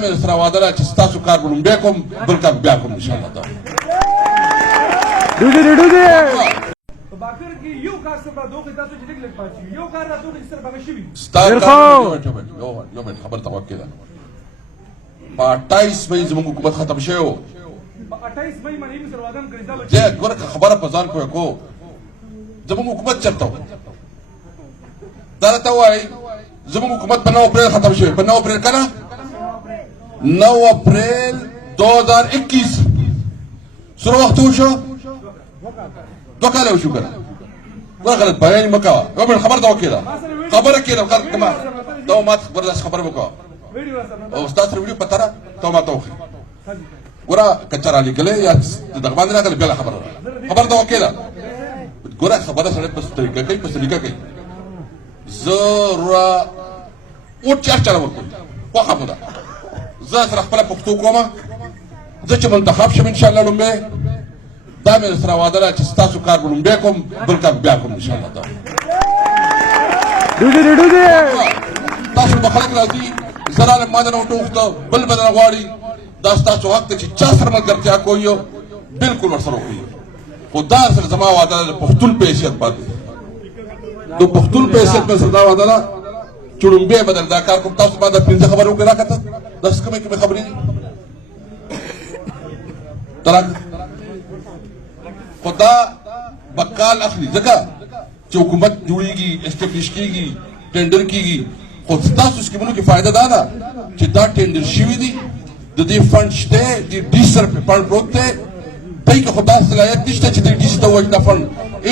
مې سره وعده ده چې ستاسو کار به لومړی کوم بل کار بیا کوم انشاءالله تعالی. باکر کې یو کار سره دوه تاسو چې لګ پاتې یو کار راځو چې سره باغ شي یو منټ خبر توقع ده. په 28 مې زموږ حکومت ختم شوی و. 28 مې باندې سره وعده کړی دا زه ورکه خبره په ځان کوی کو زموږ حکومت چرته و دا راته وایي زموږ حکومت په 9 اپریل ختم شوی. په 9 اپریل کله 9 اپریل 2021 سره وخت وشو 2 کاله وشو کنه. دا غلط بیان مه کوه. یو منټ خبره توقع ده. خبره کېده کما دا ما خبره وکړه او استاد سره ویډیو پته را ته ما ته وخی ګوره کچر علي ګلې یا دغه باندې راغله بیا خبره ته وکړه ګوره خبره سره په طریقه کوي په طریقه کوي زه او چرچا ورکوم خو خبره زه سره خپل پښتو کوم زه چې منتخب شم ان شاء الله لومبه دا مې سره وعده ده چې ستاسو کار به لومبه کوم بل کار بیا کوم ان شاء الله تعالی. تاسو به خلک راځي زراله ماده نو ټوخته بل بدل غواړي دا ستاسو حق ته چې چا سره ملګرتیا کوي بالکل ورسره کوي. خو دا سره زما وعده ده پښتون په حیثیت باندې د پښتون په حیثیت مې سره دا وعده ده چې لومبه بدل دا کار کوم. تاسو باندې پنځه خبرو کې راکته دا څه کومې خبرې دي ترک خدا بقال اخلي ځکه چې حکومت جوړیږي اسټابلیش کیږي ټینډر کیږي خو تاسو سکیمونو کې فائدہ دا ده چې دا ټینډر شوی دي د دې فند شته د ډي سر په فند پروت دی دای که خدای صلاحیت نشته چې د ډي سر ته وځي دا فند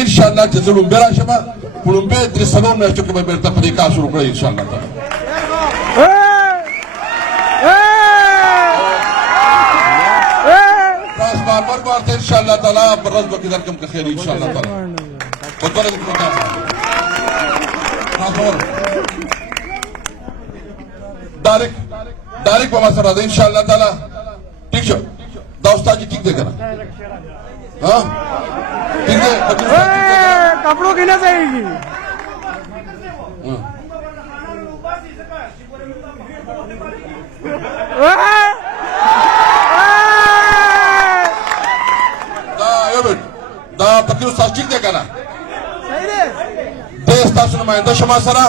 ان شاء الله چې زلون برا شمه پړم به د سلام میاشتو کې به بیرته په دې کار شروع کړئ ان شاء الله تعالی. تاسو بار ته ان شاء الله تعالی پر ورځ کې درکم که خیر ان شاء الله تعالی. په توګه د डायरेक्ट बाबा सर राधा इंशाल्लाह ताला ठीक है दोस्ता जी ठीक देगा हाँ ठीक है कपड़ों की ना जाएगी दा पक्की सास ठीक देगा ना देश तासु नुमाइंदा शमा सरा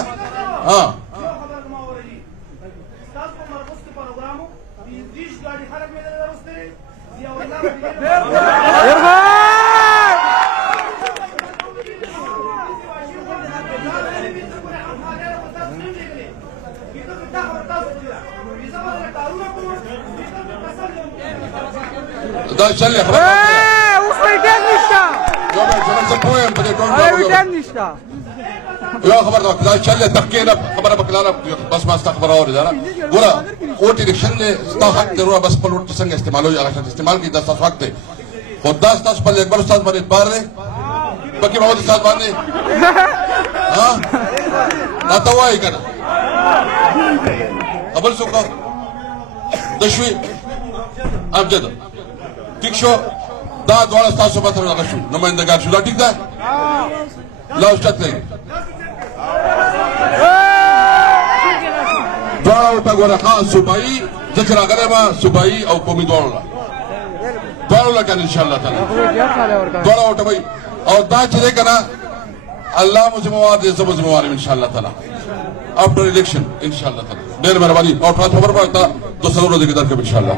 हाँ دا چلې خبره اوس ویټن نشته یو به څه پوهه په دې ټول ویټن نشته یو خبر دا چلې تحقیق خبره وکړه بس ما ست خبره اوري دا ګوره اوټ الیکشن له ستا حق ته بس په لوټ څنګه استعمالوي هغه څنګه استعمال کی دا تاسو حق دی خدا تاسو په اکبر استاد باندې اعتبار دی پکې محمد استاد باندې ها راته وایي کنه قبل څوک دشوي امجد ٹھیک شو دا دواړه تاسو په تر راغشو نمائندګان شو دا ٹھیک ده لا استاد لګي دواړه په ګوره خاص صوبایي ذکر راغلی ما صوبایي او قومي دواړه لګان ان شاء الله تعالی دواړه وټوي او دا چې ده کنه الله مو ذمہوار دې زمو ذمہوار ان شاء الله تعالی after election ان شاء الله تعالی ډېر مهرباني او تاسو خبر پاتہ 200 ورځې کې درکې ان شاء الله